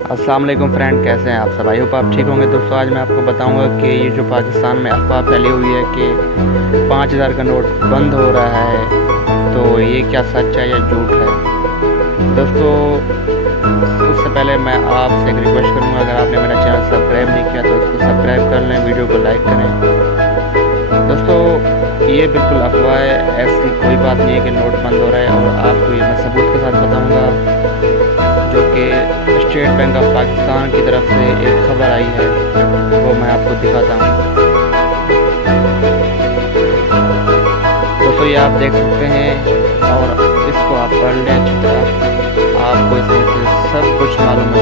अस्सलाम वालेकुम फ्रेंड, कैसे हैं आप सब? आई होप आप ठीक होंगे। दोस्तों, आज मैं आपको बताऊंगा कि ये जो पाकिस्तान में अफवाह फैली हुई है कि 5,000 का नोट बंद हो रहा है, तो ये क्या सच है या झूठ है। दोस्तों, उससे पहले मैं आपसे एक रिक्वेस्ट करूंगा, अगर आपने मेरा चैनल सब्सक्राइब नहीं किया तो उसको सब्सक्राइब कर लें, वीडियो को लाइक करें। दोस्तों, ये बिल्कुल अफवाह है, ऐसी कोई बात नहीं है कि नोट बंद हो रहा है। और आपको ये मैं सबूत के साथ बताऊँगा, जो कि स्टेट बैंक ऑफ पाकिस्तान की तरफ से एक खबर आई है, वो मैं आपको दिखाता हूँ। दोस्तों, ये आप देख सकते हैं और इसको आप पढ़ लें अच्छी तरह, आपको इसमें से सब कुछ मालूम हो